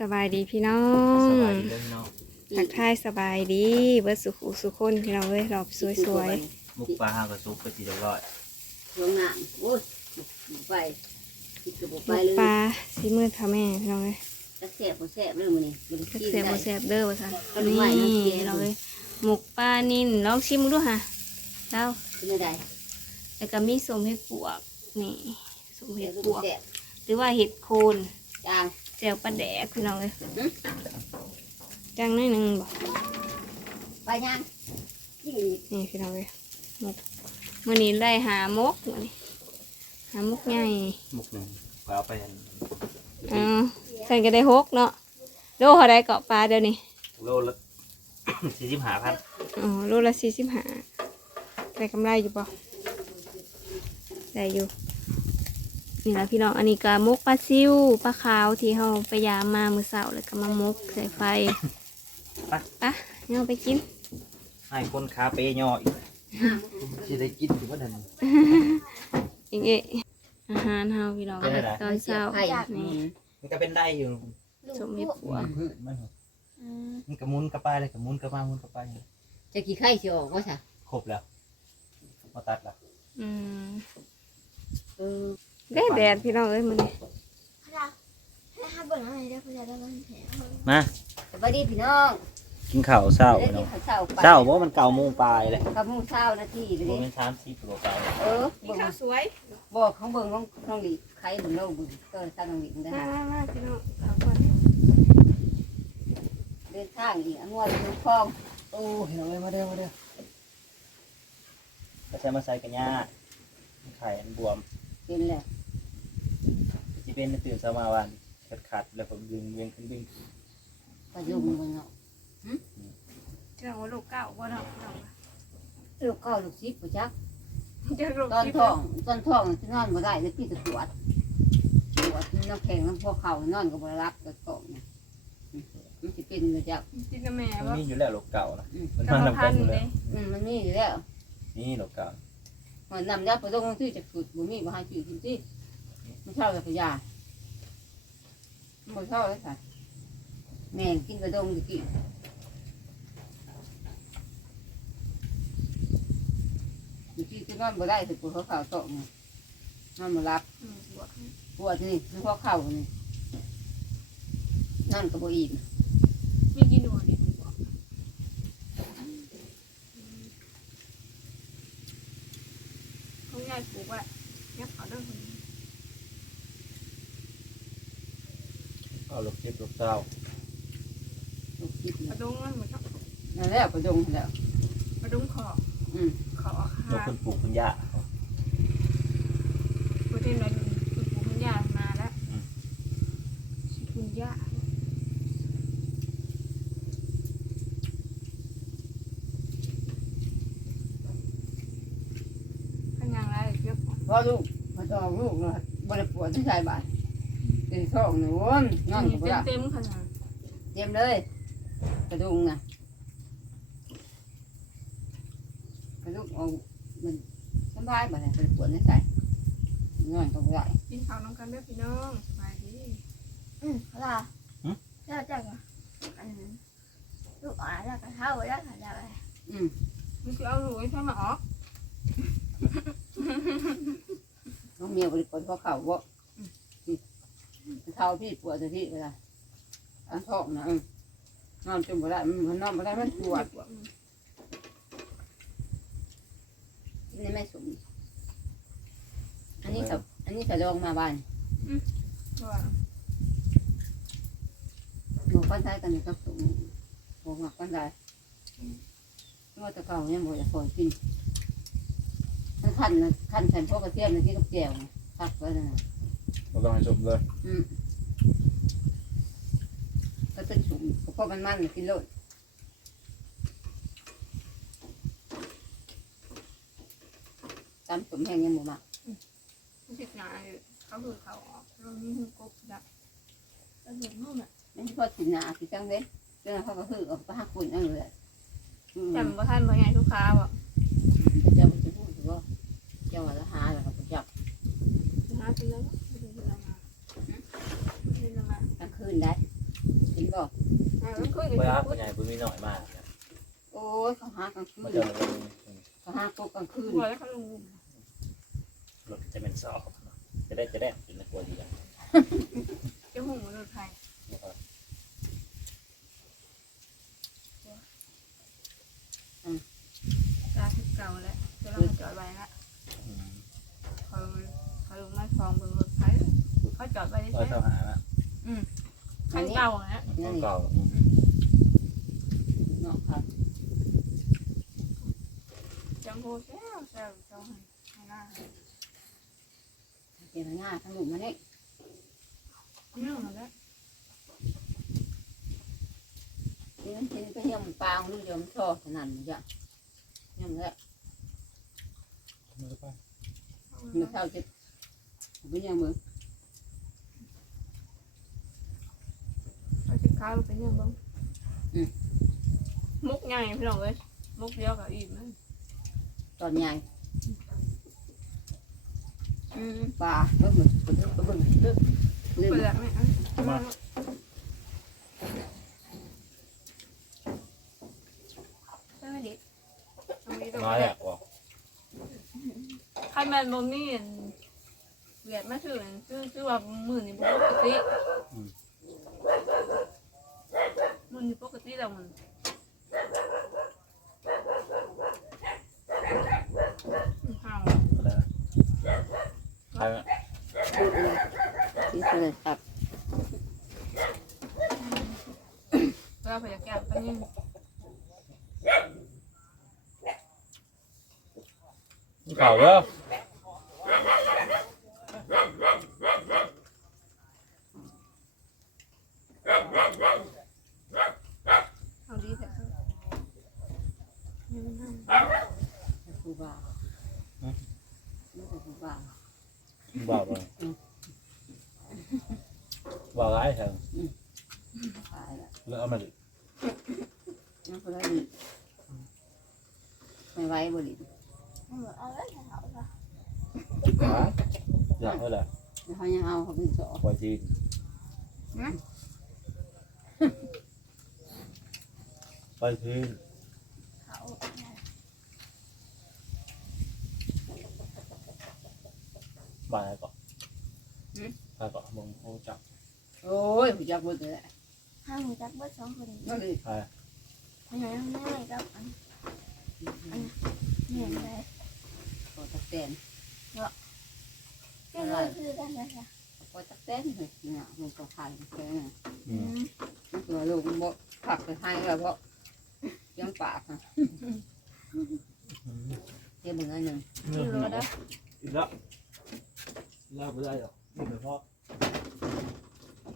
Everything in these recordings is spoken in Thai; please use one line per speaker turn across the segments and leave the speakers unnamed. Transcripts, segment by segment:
สบายดีพี่น้อ
ส
ง
บายดีเลยพี่น้อง
ทักทายสบายดี เบิดสุขุสุคนพี่น้องเอ้ยรอบสวย
มุกปลาห้างกระซุกก็จีเรียบร้อย
ลงน้ำโอ้ยบุกไปคิดกับบุก
ๆ
ไป
ลูก
เลย
ปลาสีมือเท่าแม่พี่น้องเอ้ย
จะแสบบ่แสบเรื่องมันนี่มัน
จัก
กิน
เสียบ
ได้
บ่แซ่บเด้อว่าซั่น
ขนมใหม่น้ำ
นี่
เกลือ
เราเลยหมกปลานิ่นลองชิมดูค่ะแล้ว
เป็นอะไร
แล้วก็มีสมเห็ดปวกนี่สม
เห็
เห็
ด
ด
บุ
ป
ก
วก
แสบ
หรือว่าเห็ดโคน
จาง
แจ่วปลาแดกพี่น้องเอ้ย
หึ
จังหน่อยหนึงบ่
ไปย่างยิ่งอีก
นี่พี่น้องเอ้ยหมกมื้อนี้ได้หามกมื้อนี้หามกใหญ่
มุกหนึ่งปลาเอาไปอัน
อ๋อใส่ก็ได้หกเนาะโลเท่าไรเกาะปลาเดี๋ยวนี้
โลละ สี่สิบห้าพัน
อ๋อโลละสี่สิบห้าได้กำไรอยู่ปะได้อยู่ นี่แหละพี่น้องอันนี้ก็มกปลาซิวปลาขาวที่เขาไปยามมามือเสาร์แล้วก็มามกใส่ไฟปะเนี่ยเอาไปกิน
ให้คนค้าเปย์ย่ออีกจะได้กินอยู่ว่าเดิน
เองเอะอาหารเฮาพี่น้อง
เป็นอะไร
ตอนเช้า
ไข่
นี่
มันก็เป็นได้อยู่
สมเห็ดปัว
มันพืชมันมันกระมุนกระปายเลยกระมุนกระมามุนกระปาย
จะกี่ไข่สิออกวะจ้ะ
ครบแล้วมาตัดแล้ว
อืม
เออ
ได้แดดพี่น้องเอ้ยมันนี่
มา
สวัสดีพี่น้อง
กินข้าวเศร้า
ได้กิ
เนาะ
นข้าวเช้าไป
เศร้าเพราะมันเก่าโมงปลายเลย
ข้าวหมูเช้านาทีเล
โม
ย
เป็นสามสิบโลเก่า
เออ
นี่
เบิ่ง
ข้าวสวย
บอกของเบิ่งของน้องหลีไข่เบิ่งน้องเบิ่งก็ตั้งน้องหลีได้
มามามาพี่น้องเอาก่อน
เดินทางอีกอันว่าดูคลอง
โอ้ยเราเลยมาเด้อมาเด้อก็ใช้มาใส่กันยาไข่อันบวม
เป็นแหละ
ที่เป็นตื่นสมาวันขัดขัดๆแล้วผมดึงเวียงขึ้นดึง
ก็ยุ่งเบิ่งเนาะ
เจ้าลูกเก้าบ่เนาะ
ลูกเก้าลูกสิบบ่จัก
เจ้าลูก
ตอน
สิบ
ท้องตอนท้องที่นอนบ่ได้เลยพี่จะปวดปวดน้ำแข็งน้ำพวกเขานอนก็บ่รับก็ตกเนี่ยอืมมันสิเป็นเลยจ้ะ
กินกับแม่
มัน
บ่
มีอยู่แล้วโลกเก่านะ
อืม
มัน
กร
มาร
ม
นำ
พั
กัน
น
อยู่
ธุ์
แล้
เด้
ว
อืมมันมีอยู่แล้ว
นี่โลกเก่า
มันนำยาประดงที่จะฝึกบ่มีบ่ให้กินกินสิมันเช่าแล้วก็ยาบ่เช่าแล้วค่ะแม่กินกระดงจะกินอยู่ที่จะนอนบ่ได้ถึงปวดหัวเข่าโตะเนี่ยนอนบ่รับ
อืมบวก
ปวดนี่มันหัวเข่านี่นั่นก็บ่อิ่ม
มีกินดูดิบวกเขาใหญ่ปลูกไว้ยับเอาเด้อคนนี้
เอาโลกเจ็บโลกเก่า
ลูกคิด
ก
นะ
ระดุงมันเหมือนกับ
นั่นแหละประดงแล้ว
กระดุงคอ
อืม
คอ
โลก
ขา
คนปลูกคนยา
ประเทศเราคุณปู่คุณย่ามาแล้วคุณย่าพนังไรเยอะ
พอลูกพอตองลูกเลยบ่ได้ปวดที่ชายบ่าย เป็นท้องหนูนอนก็บ่
เต็ม
ได้
เต็มขนาด
เตรียมเลยกระดุงนะกระดุงเอามันสบายบ่ได้เป็นปวดที่ชายนอนก็บ่ได้
กินข้าวน้องกันเด้อพี่น้องสบายดี
อืมเขาล่ะแล้วจังอะอันนั้นลูกอ่อนแล้วก็เท่าแล้วค่ะแล้ว
อืม
มึงจะเอาหลุยเข้ามาออก
น้องเมียบ่ได้ปวดข้อเข่าบ่พี่ เท้าพี่ปวดที่เวลาอันท้องนะอืมนอนจนบ่ได้มันนอนบ่ได้มันปวดนี่ไม่สมอันนี้กับอันนี้กับลองมาบ้านหมูปั้นได้กันนี่กับสมหมูหมักปั้นได้ว่าแตะเก่าเนี่ยหมูจะคอยกินมันขั้นนะขั้นใส่พวกกระเทียมในที่กับแก้วนะตักไว้นะ
เราต้องให้จบเลย
อืมก็เป็นสุกเพราะมันมันกินโลดตามสมแห้งยังหมูหมัก
รู้สึกหนาอยู่เขาคือเขาออกเรานี่คือกบดักแล้วเห็นนู่นอะ
ไม่ใช่พอสินาสิจังเด้เจ้าเขาก็คือเอาไปหักฝุ่นนั่นเลยอืม
จำว่าท่านพ่อใหญ่ทุกค้าบอก
เจ้าจะพูดว่าเจ้าว่าละหาแล้วเขาก็จับ
หาซื้อแล้วไม่ได้ซื้อมาไม่ได้ซื้อมาก
ลางคืนได้
มันคืออยู่
เวลา
ที่
ผู้ใหญ่ผู้มีน้อยมากนะ
โอ้ยเขาหากลางคืน
มันจะลง
เขาหากบกลางคืน
หัวแล้วเขาลง
รถจะเป็นสอบเนาะจะได้จะได้อยู่ในตัวดีกัน
เจ้าหูมันรถไฟ
นะครับ
ตาสิบเก่าแล้วจะเราจอดไว้ละ
อืม
เขาเขาลงมาฟองบนรถไฟเขาจอดไว้ได้
ร้อย
ใช่
เท่าหาละ
ขั้นเก่านะ
ของเก่าอืม
เนาะครับ
จังโบแซ่วแซ่วเจ้าให้ให้หน้าให้
เกี่ยวหน้าทั้งหมดมาเนี่ย
เรื่องมันแล้ว
นี่มันกินก็ยังปลาลูกยมชอขนาดนี้จ้ะยังแล้ว
มือไป
มันเข้าจะเป็นยังมือ
เอาสิข้าวเป็นยังบ้างมุกใหญ่พี่น้องเลยมุกเดียวกับอีกนะ
ตอนใหญ่อืมปลาเบิ่งเบิ่งเบิ่งเบิ่งเบิ่งลืม
เปิดไหมอะมาใช่ไหมดิเอาไว้ตรง
น้อย
นี้
แหละบอก
คันแมนบ่มีอันเหรียญมาถือชื่อชื่อว่าหมื่นนี่บ่ปกติหมื่น ยวมันห่าว
ใคร
พูดเลยที่สุดครับ
เราพยายามแก้ปัญญา
เก่าแล้ว
เอาดีแต่คือ
ผู้บ่าวนี่ก็ผู้บ่าว
บอกเลยบอกร้ายเถอะ
ตายละ
เลิกเอามาดิ
นั่นก็ได้ดีไม่ไหวบ่ดิ
เอาไว้ให้เขาค่ะ
อยากเท่าไหร่
เดี๋ยวเขายังเอาเขาเป็นสอ
ปล่อยชีวิตปล่อยชีวิต
เขา
มาอะไรก่อนมาก่อนมึงโอ้จับ
โอ้ยผู้จักเบิดเลยแหละ
ห้ามจักเบิดสองคน
นั่นเลย
อันไหนแม่กับอันเหนื่อยเลย
พอตักแตน
คือคือ กันเลยค่ะ
พอตักแตนเลยเนี่ยมันก็ขายแค่นั้น
อืม
มันตัวลูกมันบ่ผักไปให้แล้วเพราะยังปากนะเทียบเหมือนกันหนึ่ง
กิโลได้
อีกแล้วเลิกไม่ได้หรอกนี่เป็นเพราะ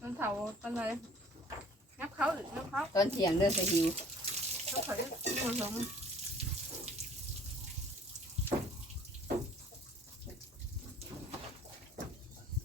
ต้นเถาต้นอะไรนับเขาหรือนับเขา
ตอนเที่ยงเดินไปหิว
นับเขาเนี่ยมันสม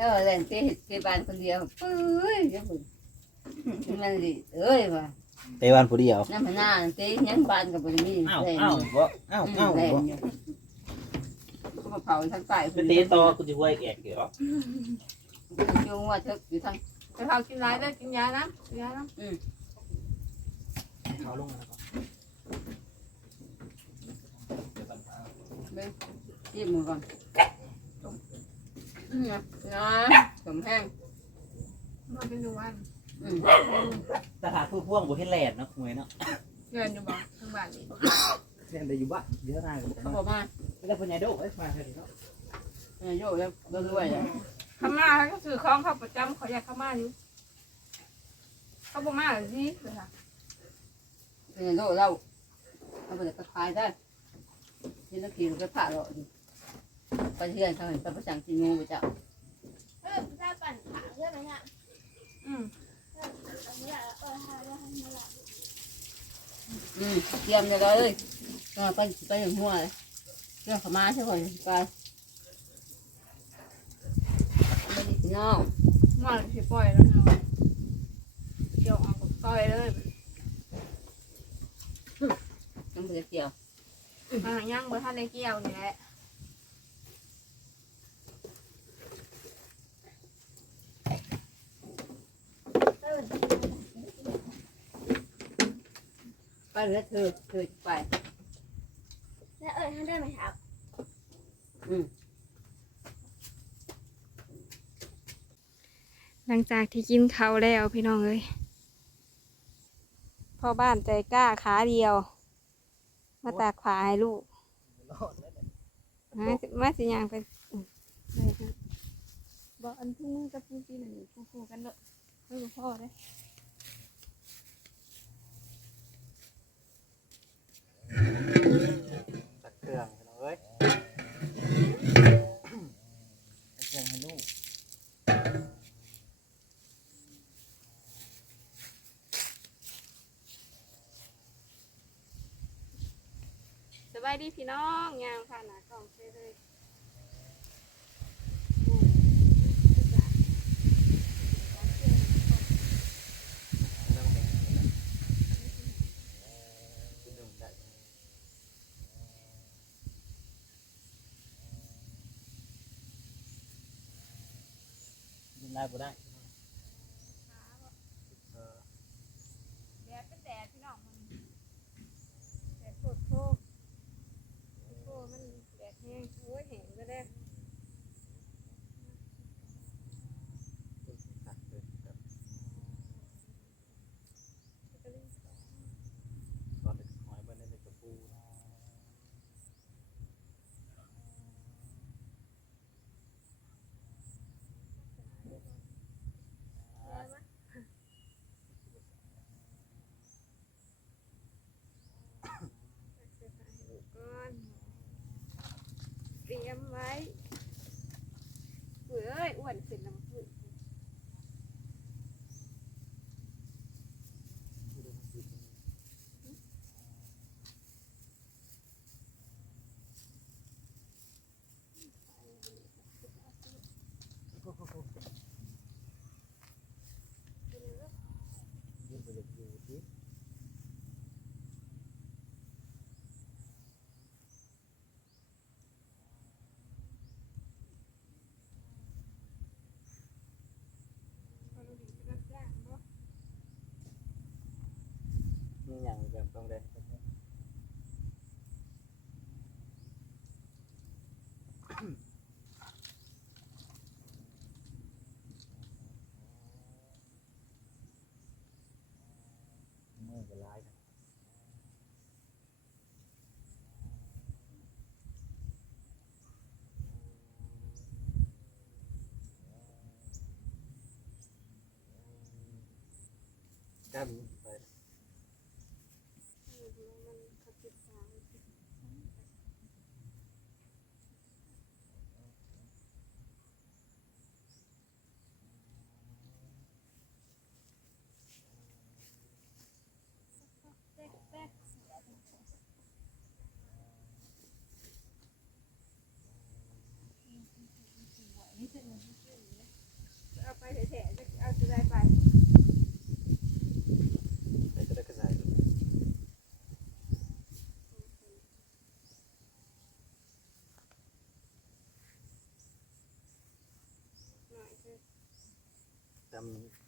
แล้วเล่นเตะเตะบานคนเดียวเอ้ยยังมึงมันดิเอ้ยว่ะ
เตวันผู้เดียว
น้ำมันหน้าเตะยังบานกับบริมี
อ้าว
แรง
อ้าวบ่อ้าวอ้าว
แรง
บ่
อยู่ก็มาเผาทั้งใต้
ไปเตะต่อกูจะไหวแอกเกี่ยว
จูงว่าเธออยู่ทาง
ไปเผากินไรได้กินยานะกินยานะ
เขาลงมาก่อน
ที่มือก่อน อืมนะสมแห้ง
มันเป็นวัน
อืม
ตลาดผู้พ่วงบ่เห็นแลนด์เนาะมวยเนาะ
เงินอยู่บ่ทั้งบ้านนี่
แลนด์ได้อยู่บ้านเยอะนาย
เขาบอกมา
แล้วพ่อใหญ่โดเอ้ยมาเถอะเนาะ
เออโยกแล้วเรื่อยๆอะ
ข้ามาเขาก็ซื้อของเขาประจำเขาอยากข้ามาอยู่เขาบอกมาสิเลยค่ะ
เออโยกแล้วเอาไปจะขายได้ที่นักขี่ก็ผ่าเราดิ ไปเที่ยวเขาเห็นไปประจังกินงูไปจ้ะ
เออได้ปั่นขาเพื่อนไหมเนี่ย
อืม
เอออันนี้เออให้ว่าให้มาละ
อืมเตรียมเลยก็ไปไปอย่างหัวเลยเรื่องขมาใช่ไหมไปไม่ได้พี่น้อง
มาสิปล่อยแล้วเนาะเกี่ยวเอาปล่อยเลย
น้ำมันจะเกี่ยว
มาย่างเบอร์ท่านได้เกี่ยวนี่แหละ
เออ
แล้วเธอเธอไป
แล้วเอิญเขาได้ไหมครับ
อืม
หลังจากที่กินเขาวแล้วพี่น้องเอ้ยพ่อบ้านใจกล้าขาเดียว มาตากขวาให้ลูก
รอดแล้วเนี่ย
มาสิมาสิยางไปอืมได้ครับบอกอันทุ่งมือกับทุ่งปีหนึ่งคู่ๆกันเลย เออพ่อได้อ
ตักเครื่องให้เราเอ้ยตักเครื่องให้ลูก
สบายดีพี่น้องยางผ่านหนากล่องเซ่เลย
แล้วก็แบ่งให้นะกินนมได้กิน ได้บ่ได้เออ
แดดเป็นแดดพี่น้องมันแดดโคตรโคตรโคตรมันแดดแห้งโอ้ยแห้งก็ได้
ตักเลยครับตอนเด็กหอยบ้านในเด็กกระปูนะ
ก่อนเตรียมไว้เผื่อเอ้ยอ้ วนขึ้นแล้วมาพูด
ยืนไปเลยอยู่ที่
พอเราดีก็รับจ้างเนาะ
มีอย่างแบบต้องได้เมื่อก็ร้ายนะกล้ามีไป
มันขับติดสาย เอาไปแถะๆเอาจะได้ไป
ไปก็ได้กระจาย
หน่อยคือ
จำ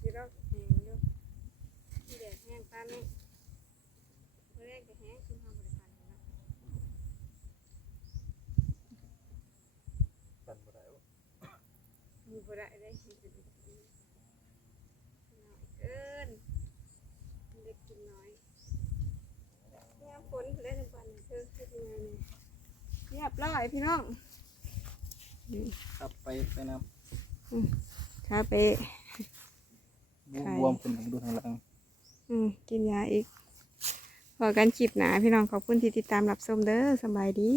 แดดที่เราแห้งอยู่แดดแห้งปานนี้เมื่อแรกจะแห้งขึ้นห้องบริการนะ
ปันบ่ได้วะ
มีบ่ได้ได้เห็นเป็นน้อยเกินเด็กกินน้อยเนี่ยฝนเล่นทุกวันเธอคือยังไงเนี่ยเรียบร้อยพี่น้อง
ครับไปไปน้
ถ้าไป
บวมขึ้นผมดูทางหลัง
อืมกินยาอีกพอกันจิบหนาพี่น้องขอบคุณที่ติดตามรับชมเด้อสำบายดี